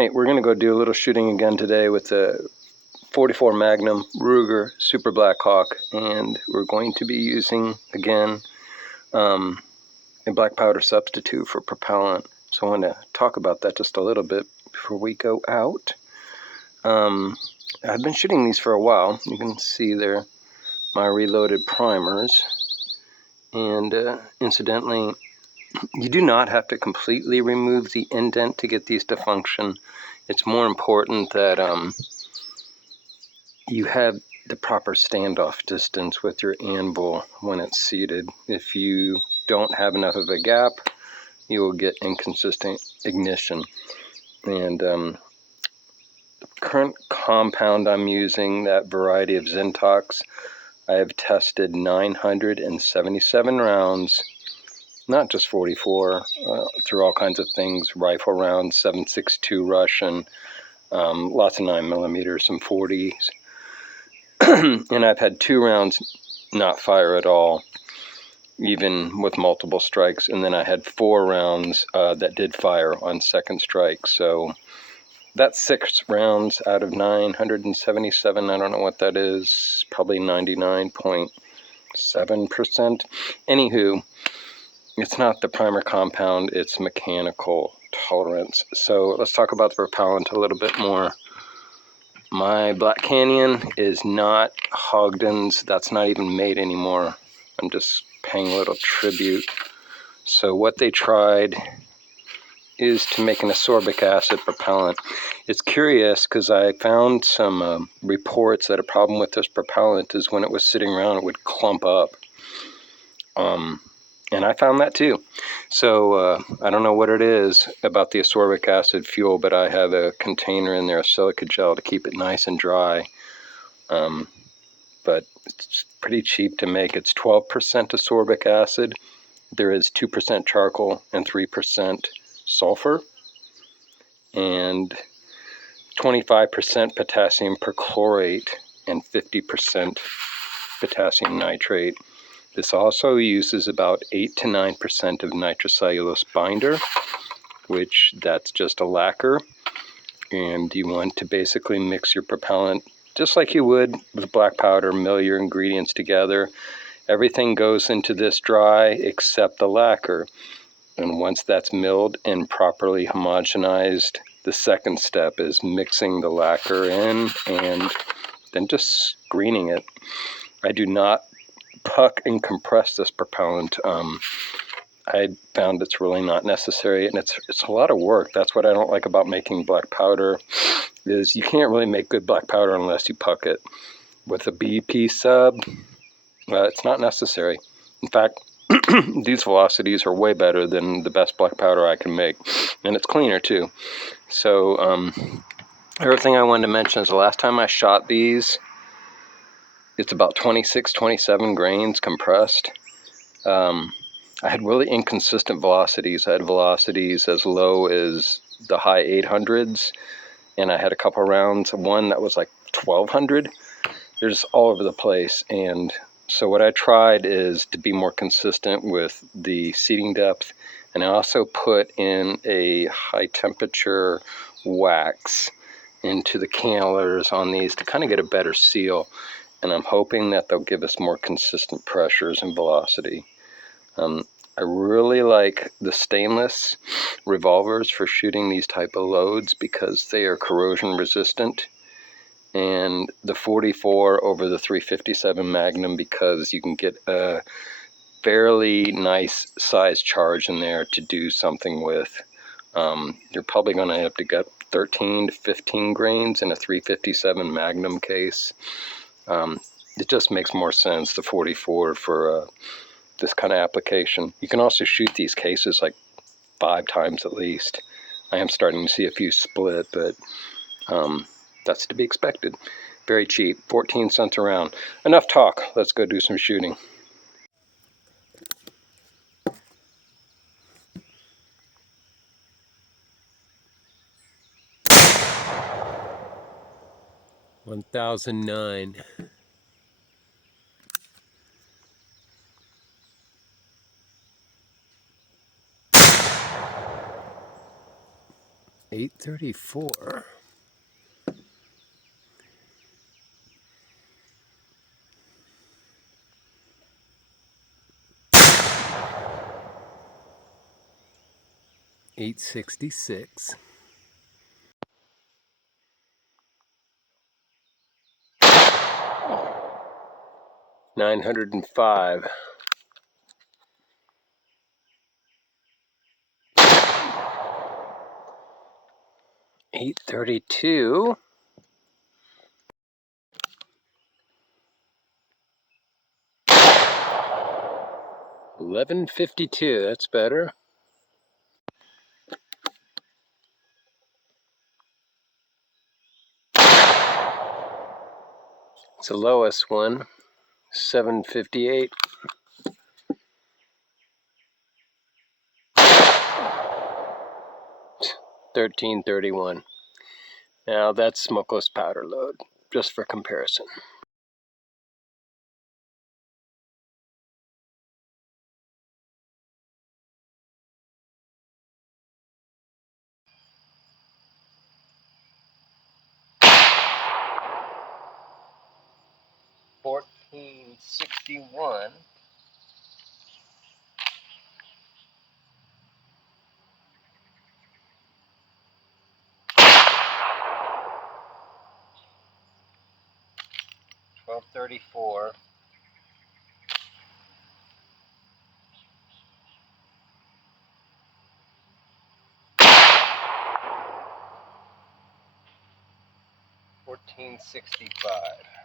Alright, we're going to go do a little shooting again today with the 44 Magnum Ruger Super Black Hawk, and we're going to be using again a black powder substitute for propellant. So I want to talk about that just a little bit before we go out. I've been shooting these for a while. You can see they're my reloaded primers, and incidentally, you do not have to completely remove the indent to get these to function. It's more important that you have the proper standoff distance with your anvil when it's seated. If you don't have enough of a gap, you will get inconsistent ignition. And the current compound I'm using, that variety of Zintox, I have tested 977 rounds, not just 44, through all kinds of things, rifle rounds, 7.62 Russian, lots of 9mm, some 40s. And I've had 2 rounds not fire at all, even with multiple strikes. And then I had 4 rounds that did fire on second strike. So that's 6 rounds out of 977. I don't know what that is. Probably 99.7%. Anywho, it's not the primer compound, it's mechanical tolerance. So let's talk about the propellant a little bit more. My Black Canyon is not Ogden's. That's not even made anymore. I'm just paying a little tribute. So what they tried is to make an ascorbic acid propellant. It's curious because I found some reports that a problem with this propellant is when it was sitting around it would clump up. And I found that too. So I don't know what it is about the ascorbic acid fuel, but I have a container in there of silica gel to keep it nice and dry. But it's pretty cheap to make. It's 12% ascorbic acid. There is 2% charcoal and 3% sulfur, and 25% potassium perchlorate and 50% potassium nitrate. This also uses about 8 to 9% of nitrocellulose binder, which that's just a lacquer. And you want to basically mix your propellant just like you would with black powder, mill your ingredients together. Everything goes into this dry except the lacquer. And once that's milled and properly homogenized, the second step is mixing the lacquer in and then just screening it. I do not puck and compress this propellant. I found it's really not necessary, and it's a lot of work. That's what I don't like about making black powder, is you can't really make good black powder unless you puck it. With a BP sub, it's not necessary. In fact, these velocities are way better than the best black powder I can make, and it's cleaner too. So everything I wanted to mention is the last time I shot these, it's about 26, 27 grains compressed. I had really inconsistent velocities. I had velocities as low as the high 800s, and I had a couple rounds, one that was like 1200. They're just all over the place. And so what I tried is to be more consistent with the seating depth, and I also put in a high temperature wax into the cannulars on these to kind of get a better seal. And I'm hoping that they'll give us more consistent pressures and velocity. I really like the stainless revolvers for shooting these type of loads because they are corrosion resistant. And the 44 over the 357 Magnum because you can get a fairly nice size charge in there to do something with. You're probably going to have to get 13 to 15 grains in a 357 Magnum case. It just makes more sense, the 44, for this kind of application. You can also shoot these cases like 5 times at least. I am starting to see a few split, but that's to be expected. Very cheap, 14 cents a round. Enough talk, let's go do some shooting. $1,009. 834. $866. 905. 832. 1152. That's better. It's the lowest one. 758. 1331. Now that's smokeless powder load, just for comparison. $14.61. $12.34. $14.65.